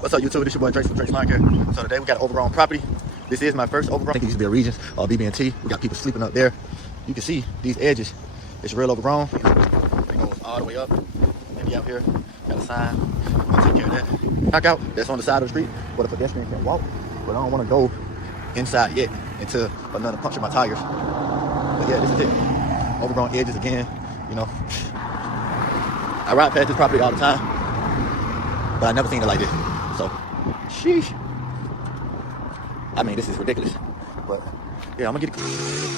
What's up, YouTube? This your boy Trace from Trace Lawn Care. So today we got an overgrown property. This is my first overgrown. I think it used to be a Regions or BB&T. We got people sleeping up there. You can see these edges. It's real overgrown. It goes all the way up. Maybe out here, got a sign. I'll take care of that. Knockout, that's on the side of the street where the pedestrian can walk. But I don't want to go inside yet until another puncture my tires. But yeah, this is it. Overgrown edges again, you know. I ride past this property all the time, but I never seen it like this. So, sheesh. I mean, this is ridiculous. But yeah, I'm gonna get it.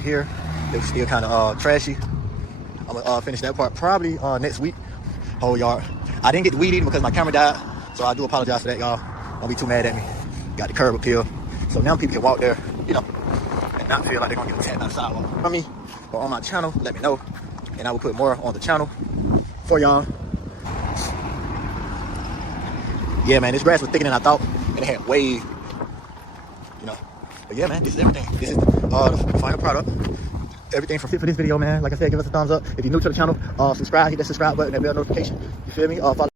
over here. It was still kind of trashy. I'm gonna finish that part probably next week. Whole yard. I didn't get the weed eating because my camera died, so I do apologize for that, y'all. Don't be too mad at me. Got the curb appeal, so now people can walk there, you know, and not feel like they're gonna get attacked by the sidewalk. On me or on my channel, let me know, and I will put more on the channel for y'all. Yeah, man, this grass was thicker than I thought, and it had way, you know. But yeah, man, this is everything. This is the final product. Everything for this video, man. Like I said, give us a thumbs up. If you're new to the channel, subscribe, hit that subscribe button, that bell notification. You feel me? Follow